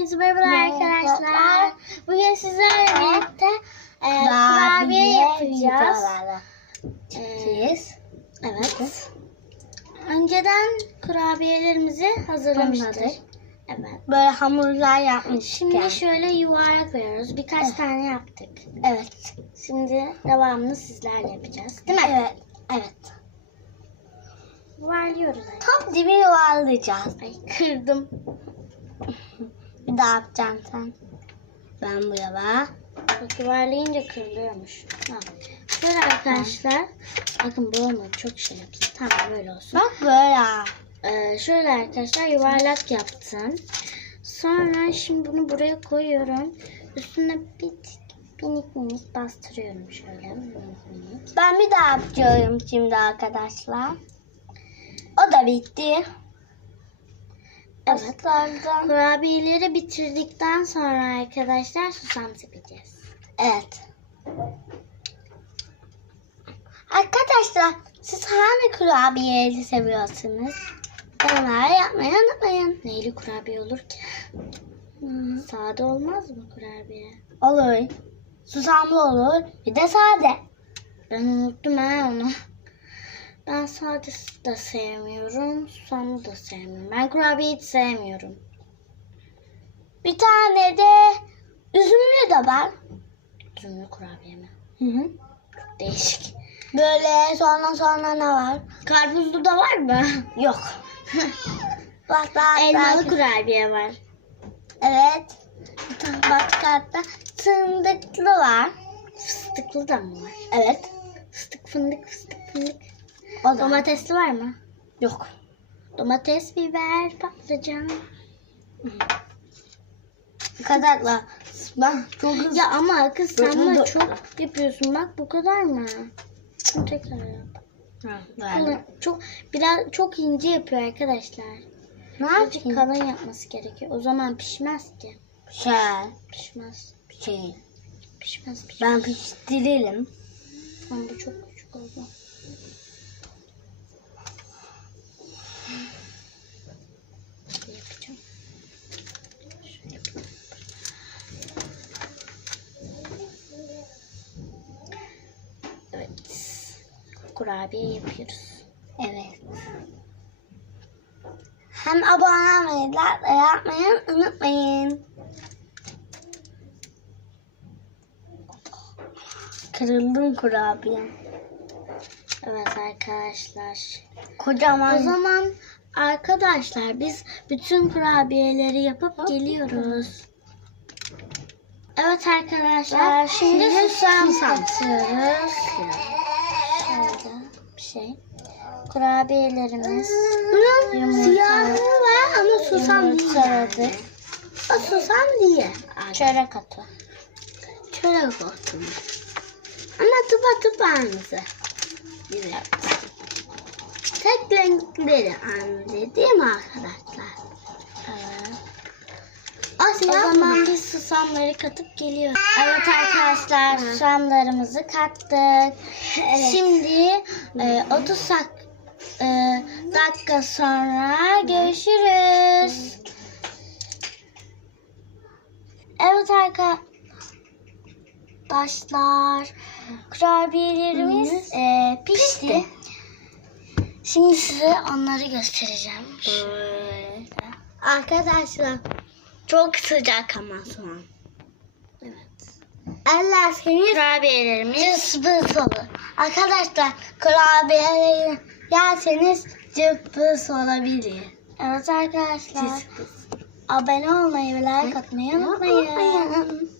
Hepinize merhaba Merhaba. arkadaşlar. Bugün sizlerle birlikte e, kurabiye yapacağız. Çiz. evet. Önceden kurabiyelerimizi hazırlamıştık. Evet. Böyle hamurlar yapmıştık. Şimdi yani. şöyle yuvarlak koyuyoruz. Birkaç Evet. tane yaptık. Evet. Şimdi devamını sizlerle yapacağız. Değil mi? Evet. Evet. Yuvarlıyoruz. Tam dibi yuvarlayacağız. Ay kırdım. Bir daha yapacaksın sen. Ben buraya bak. Bak yuvarlayınca kırılıyormuş. Tamam. Şöyle arkadaşlar. Bakın bu olmadı. Çok şey yaptım. Tamam böyle olsun. Bak böyle. Ee, şöyle arkadaşlar yuvarlak yaptım. Sonra şimdi bunu buraya koyuyorum. Üstüne bir minik minik bastırıyorum şöyle. Minik minik. Ben bir daha yapıyorum şimdi arkadaşlar. O da bitti. Evet. Kurabiyeleri bitirdikten sonra arkadaşlar susam sepeceğiz. Evet. Arkadaşlar siz hangi kurabiyeyi seviyorsunuz? Onları yapmayı unutmayın. Neyli kurabiye olur ki? Sade olmaz mı kurabiye? Olur. Susamlı olur. Bir de sade. Ben unuttum ha onu. Ben sade de sevmiyorum, susamlı da sevmiyorum. Ben kurabiye hiç sevmiyorum. Bir tane de üzümlü de var. Üzümlü kurabiye mi? Hı hı. Değişik. Böyle sonra sonra ne var? Karpuzlu da var mı? Yok. Bak daha Elmalı kurabiye var. Evet. Başka hatta fındıklı var. Fıstıklı da mı var? Evet. Fıstık fındık fıstık fındık. O da. Domatesli var mı? Yok. Domates, biber, patlıcan. Var. Ben çok hızlı. Ya ama kız sen Dur, bunu dur. çok yapıyorsun. Bak bu kadar mı? Şunu tekrar yap. Ha, Kalın, çok biraz çok ince yapıyor arkadaşlar. Ne Azıcık yapayım? kalın yapması gerekiyor. O zaman pişmez ki. Şey, Pişmez. şey. Pişmez pişmez. Ben pişiririm. Ama bu çok küçük oldu. Şöyle yapacağım. Şöyle yapayım. Evet. Kurabiye yapıyoruz. Evet. Hem abone olmayı, like yapmayı unutmayın. Kırıldım kurabiyem. Evet arkadaşlar. Kocaman. O zaman arkadaşlar biz bütün kurabiyeleri yapıp geliyoruz. Evet arkadaşlar şimdi susam satıyoruz. Şöyle bir şey. Kurabiyelerimiz. Bunun siyahı var ama susam değil. O susam değil. Çörek atı. Çörek olsun. Ama tıpa tıpa aynısı. Evet. Tek renkleri aynı değil mi arkadaşlar? Evet. O zaman biz susamları katıp geliyoruz. Evet arkadaşlar susamlarımızı kattık. Şimdi e, 30 sak, e, dakika sonra görüşürüz. Evet arkadaşlar kurabiyelerimiz e, pişti. Şimdi size onları göstereceğim. Şöyle. Arkadaşlar çok sıcak ama şu an. Evet. Allah seni Kurabiyelerimiz cıspıs olur. Arkadaşlar kurabiyeleri yerseniz cıspıs olabilir. Evet arkadaşlar. Cıspıs. Abone olmayı ve like atmayı unutmayın. Unutmayın.